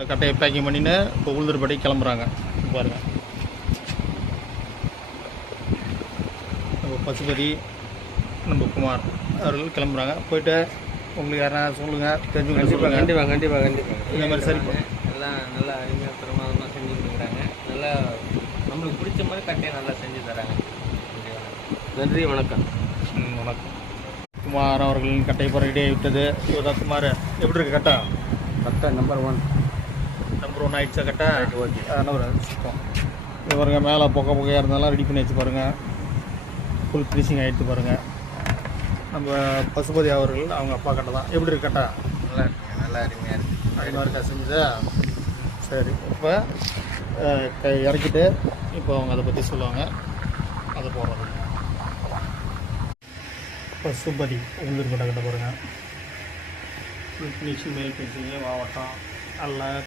கட்டையை பேக்கிங் பண்ணின்னு இப்போ உளுந்தூர்பேட்டை கிளம்புறாங்க. பாருங்கள், நம்ம பசுபதி, நம்ம குமார் அவர்கள் கிளம்புறாங்க. போயிட்டு உங்களுக்கு யாரா சொல்லுங்கள், தெரிஞ்சுக்கிட்டு சொல்லுங்கள். கண்டிப்பாக கண்டிப்பாக கண்டிப்பாக இந்த மாதிரி சரி எல்லாம் நல்லா அருமையாக பிரமாதமாக செஞ்சு கொடுக்குறாங்க. நல்லா நம்மளுக்கு பிடிச்ச மாதிரி கட்டையை நல்லா செஞ்சு தராங்க. நன்றி, வணக்கம். வணக்கம். குமார் அவர்களின் கட்டை இப்போ ரெடி ஆகிவிட்டது. இவர் குமார் எப்படி இருக்கு கட்டை? கட்டை நம்பர் 1 ஆகிடுச்சா கட்டை? ஓகே. சுத்தம். இது பாருங்க, மேலே புகையாக இருந்தாலும் ரெடி பண்ணி வச்சு பாருங்கள். ஃபுல் ஃபினிஷிங் ஆகிடுச்சு பாருங்கள். நம்ம பசுபதி அவர்கள் அவங்க அப்பா கட்டை தான். எப்படி இருக்கு கட்டை? நல்லா இருக்குங்க, நல்லா அருமையாக இருக்குது. அதிகமாக இருக்கா செஞ்சா? சரி, இப்போ இறக்கிட்டு இப்போ அவங்க அதை பற்றி சொல்லுவாங்க. அதை போடுறது பசுபதி உளுந்தூர்பேட்டை கட்ட பாருங்கள். ஃபுல் ஃபினிஷிங், மேல் ஃபினிஷிங்கு, மாவட்டம் நல்லா